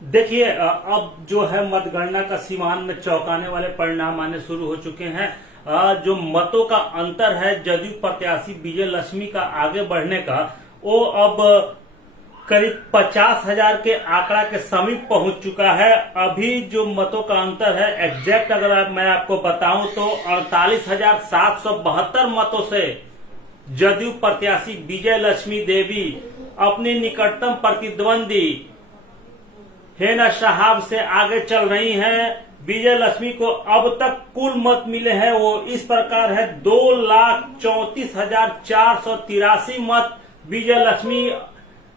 देखिए, अब जो है मतगणना का सीमान में चौंकाने वाले परिणाम आने शुरू हो चुके हैं। जो मतों का अंतर है जदयू प्रत्याशी विजय लक्ष्मी का आगे बढ़ने का, वो अब करीब 50,000 के आंकड़ा के समीप पहुंच चुका है। अभी जो मतों का अंतर है एग्जैक्ट अगर मैं आपको बताऊं तो 48,772 मतों से जदयू प्रत्याशी विजय लक्ष्मी देवी अपनी निकटतम प्रतिद्वंदी हेना साहब से आगे चल रही हैं। विजय लक्ष्मी को अब तक कुल मत मिले हैं वो इस प्रकार है, 2,34,483 मत विजय लक्ष्मी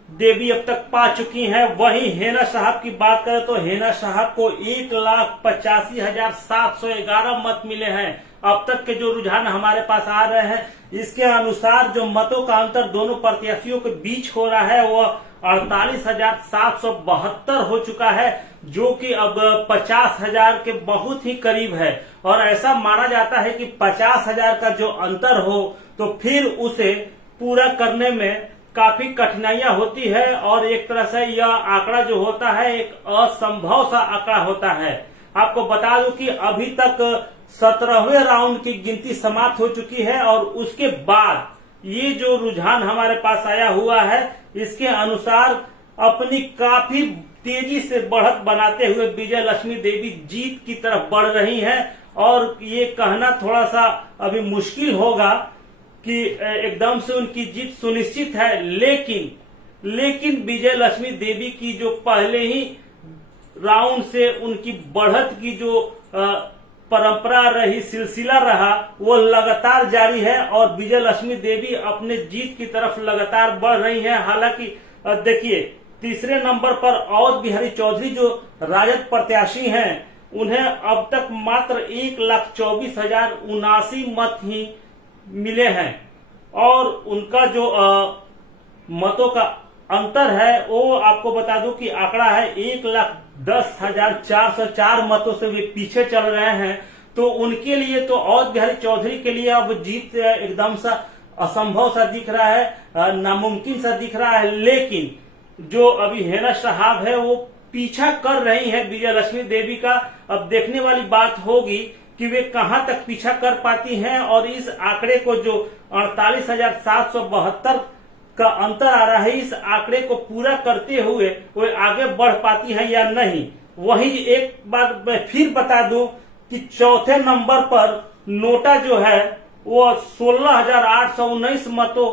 देवी अब तक पा चुकी हैं। वहीं हेना साहब की बात करें तो हेना साहब को 1,85,711 मत मिले हैं। अब तक के जो रुझान हमारे पास आ रहे हैं इसके अनुसार जो मतों का अंतर दोनों प्रत्याशियों के बीच हो रहा है वो 48,772 हो चुका है, जो कि अब 50,000 के बहुत ही करीब है। और ऐसा माना जाता है कि 50,000 का जो अंतर हो तो फिर उसे पूरा करने में काफी कठिनाइयां होती है और एक तरह से यह आंकड़ा जो होता है एक असंभव सा आंकड़ा होता है। आपको बता दूं कि अभी तक 17वें राउंड की गिनती समाप्त हो चुकी है और उसके बाद ये जो रुझान हमारे पास आया हुआ है इसके अनुसार अपनी काफी तेजी से बढ़त बनाते हुए विजय लक्ष्मी देवी जीत की तरफ बढ़ रही हैं। और ये कहना थोड़ा सा अभी मुश्किल होगा कि एकदम से उनकी जीत सुनिश्चित है, लेकिन विजय लक्ष्मी देवी की जो पहले ही राउंड से उनकी बढ़त की जो परंपरा रही, सिलसिला रहा, वो लगातार जारी है और विजय लक्ष्मी देवी अपने जीत की तरफ लगातार बढ़ रही हैं। हालांकि देखिए, तीसरे नंबर पर अवध बिहारी चौधरी जो राजद प्रत्याशी हैं उन्हें अब तक मात्र 1,24,079 मत ही मिले हैं और उनका जो मतों का अंतर है वो आपको बता दूं कि आंकड़ा है 1,10,404 मतों से वे पीछे चल रहे हैं। तो उनके लिए तो अवध बिहारी चौधरी के लिए अब जीत एकदम सा असंभव सा दिख रहा है, नामुमकिन सा दिख रहा है। लेकिन जो अभी हेना साहब है वो पीछा कर रही है विजय लक्ष्मी देवी का। अब देखने वाली बात होगी कि वे कहां तक पीछा कर पाती हैं और इस आंकड़े को जो 48,772 का अंतर आ रहा है इस आंकड़े को पूरा करते हुए वे आगे बढ़ पाती हैं या नहीं। वहीं एक बात मैं फिर बता दूं कि चौथे नंबर पर नोटा जो है वो 16,819 मतों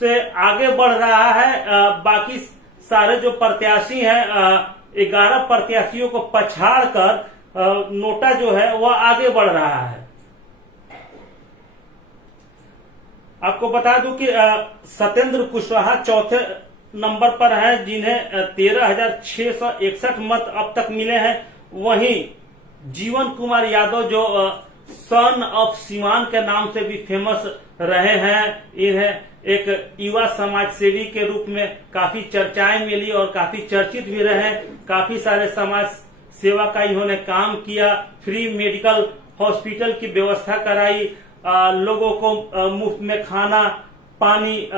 से आगे बढ़ रहा है। बाकी सारे जो प्रत्याशी हैं 11 प्रत्याशियों को पछाड़कर नोटा जो है वह आगे बढ़ रहा है। आपको बता दूं कि सत्येंद्र कुशवाहा चौथे नंबर पर हैं जिन्हें 13,661 मत अब तक मिले हैं। वहीं जीवन कुमार यादव जो सन ऑफ सीमान के नाम से भी फेमस रहे हैं, इन्हें एक युवा समाज सेवी के रूप में काफी चर्चाएं मिली और काफी चर्चित भी रहे। काफी सारे समाज सेवा का इन्होंने काम किया, फ्री मेडिकल हॉस्पिटल की व्यवस्था कराई, लोगों को मुफ्त में खाना पानी,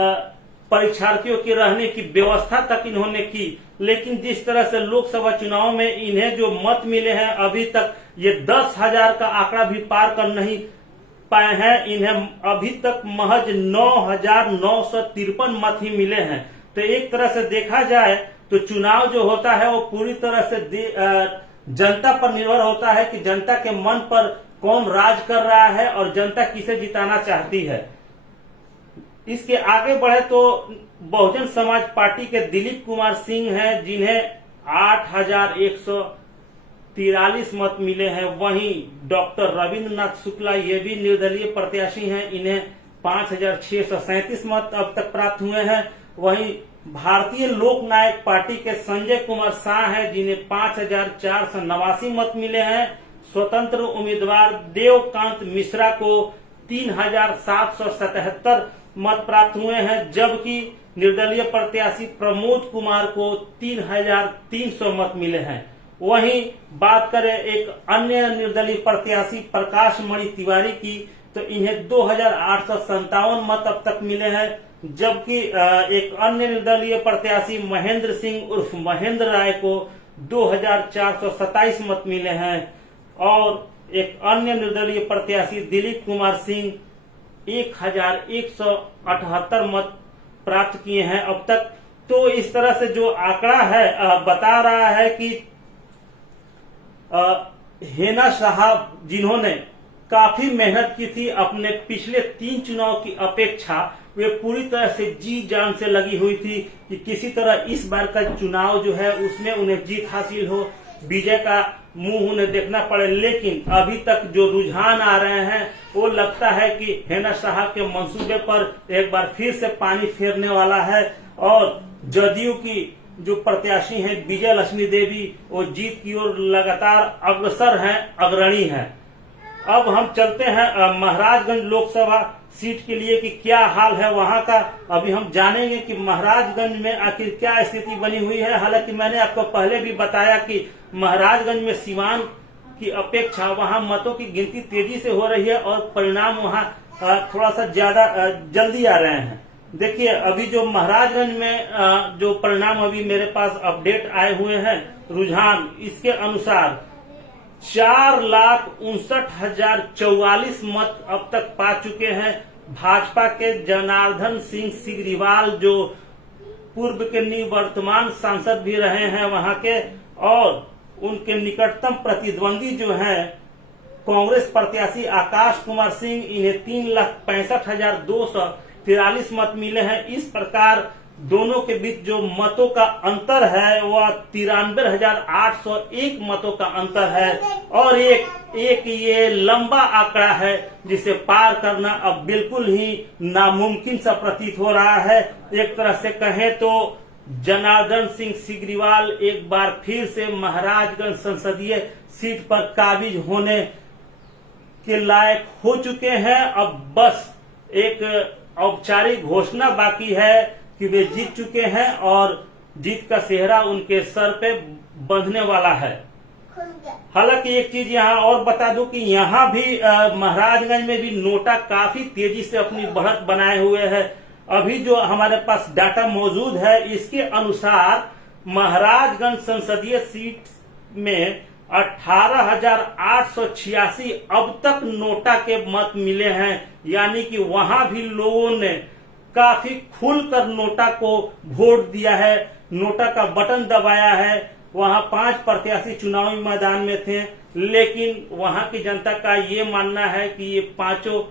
परीक्षार्थियों के रहने की व्यवस्था तक इन्होंने की। लेकिन जिस तरह से लोकसभा चुनाव में इन्हें जो मत मिले हैं अभी तक ये 10,000 का आंकड़ा भी पार कर नहीं पाए हैं। इन्हें अभी तक महज 9,953 मत ही मिले हैं। तो एक तरह से देखा जाए तो चुनाव जो होता है वो पूरी तरह से जनता पर निर्भर होता है कि जनता के मन पर कौन राज कर रहा है और जनता किसे जिताना चाहती है। इसके आगे बढ़े तो बहुजन समाज पार्टी के दिलीप कुमार सिंह हैं जिन्हें 8,143 मत मिले हैं। वहीं डॉक्टर रविंद्रनाथ शुक्ला ये भी निर्दलीय प्रत्याशी हैं, इन्हें 5,637 मत अब तक प्राप्त हुए हैं। वहीं भारतीय लोक नायक पार्टी के संजय कुमार शाह हैं जिन्हें 5,489 मत मिले हैं। स्वतंत्र उम्मीदवार देवकांत मिश्रा को 3,777 मत प्राप्त हुए हैं, जबकि निर्दलीय प्रत्याशी प्रमोद कुमार को 3,300 मत मिले हैं। वहीं बात करें एक अन्य निर्दलीय प्रत्याशी प्रकाश मणि तिवारी की तो इन्हें 2,857 मत अब तक मिले हैं, जबकि एक अन्य निर्दलीय प्रत्याशी महेंद्र सिंह उर्फ महेंद्र राय को 2427 मत मिले हैं और एक अन्य निर्दलीय प्रत्याशी दिलीप कुमार सिंह 1178 मत प्राप्त किए हैं अब तक। तो इस तरह से जो आंकड़ा है बता रहा है कि हेना साहब जिन्होंने काफी मेहनत की थी अपने पिछले 3 चुनाव की अपेक्षा, वे पूरी तरह से जी जान से लगी हुई थी कि किसी तरह इस बार का चुनाव जो है उसमें उन्हें जीत हासिल हो, विजय का मुंह उन्हें देखना पड़े। लेकिन अभी तक जो रुझान आ रहे हैं वो लगता है कि हेना साहब के मंसूबे पर एक बार फिर से पानी फेरने वाला है और जदयू की जो प्रत्याशी हैं विजय लक्ष्मी देवी, वो जीत की ओर लगातार अग्रसर हैं, अग्रणी हैं। अब हम चलते हैं महाराजगंज लोकसभा सीट के लिए कि क्या हाल है वहां का। अभी हम जानेंगे कि महाराजगंज में आखिर क्या स्थिति बनी हुई है। हालांकि मैंने आपको पहले भी बताया कि महाराजगंज में सीवान की अपेक्षा वहां मतों की गिनती तेजी से हो रही है और परिणाम वहां थोड़ा सा ज्यादा जल्दी आ रहे हैं। देखिए अभी जो महाराजगंज में जो परिणाम अभी मेरे पास अपडेट आए हुए हैं रुझान, इसके अनुसार 4,59,044 मत अब तक पा चुके हैं भाजपा के जनार्दन सिंह सिग्रीवाल, जो पूर्व के निवर्तमान सांसद भी रहे हैं वहां के, और उनके निकटतम प्रतिद्वंदी जो हैं कांग्रेस प्रत्याशी आकाश कुमार सिंह, इन्हें 3,65,243 मत मिले हैं। इस प्रकार दोनों के बीच जो मतों का अंतर है वह 93,801 मतों का अंतर है और एक ये लंबा आंकड़ा है जिसे पार करना अब बिल्कुल ही नामुमकिन सा प्रतीत हो रहा है। एक तरह से कहें तो जनार्दन सिंह सिग्रीवाल एक बार फिर से महाराजगंज संसदीय सीट पर काबिज होने के लायक हो चुके हैं। अब बस एक औपचारिक घोषणा बाकी है कि वे जीत चुके हैं और जीत का सेहरा उनके सर पे बंधने वाला है। हालांकि एक चीज यहाँ और बता दूं कि यहाँ भी महाराजगंज में भी नोटा काफी तेजी से अपनी बढ़त बनाए हुए है। अभी जो हमारे पास डाटा मौजूद है इसके अनुसार महाराजगंज संसदीय सीट में 18,886 अब तक नोटा के मत मिले हैं, यानी कि वहां भी लोगों ने काफी खुलकर नोटा को वोट दिया है, नोटा का बटन दबाया है। वहां 5 प्रत्याशी चुनावी मैदान में थे, लेकिन वहां की जनता का ये मानना है कि ये पांचों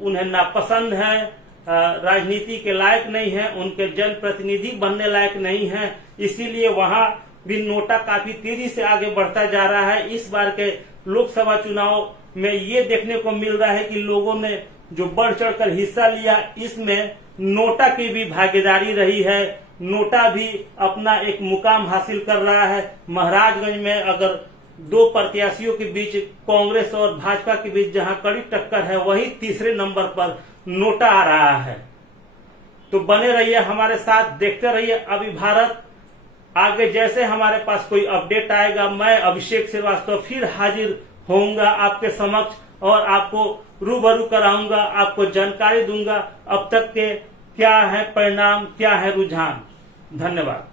उन्हें नापसंद है, राजनीति के लायक नहीं है, उनके जनप्रतिनिधि बनने लायक नहीं है। इसीलिए वहां भी नोटा काफी तेजी से आगे बढ़ता जा रहा है। इस बार के लोकसभा चुनाव में ये देखने को मिल रहा है कि लोगों ने जो बढ़ चढ़कर हिस्सा लिया, इसमें नोटा की भी भागीदारी रही है। नोटा भी अपना एक मुकाम हासिल कर रहा है। महाराजगंज में अगर 2 प्रत्याशियों के बीच कांग्रेस और भाजपा के बीच जहां कड़ी टक्कर है, वही तीसरे नंबर पर नोटा आ रहा है। तो बने रहिए हमारे साथ, देखते रहिए अभी भारत। आगे जैसे हमारे पास कोई अपडेट आएगा, मैं अभिषेक श्रीवास्तव फिर हाजिर होऊंगा आपके समक्ष और आपको रूबरू कराऊंगा, आपको जानकारी दूंगा अब तक के क्या है परिणाम, क्या है रुझान। धन्यवाद।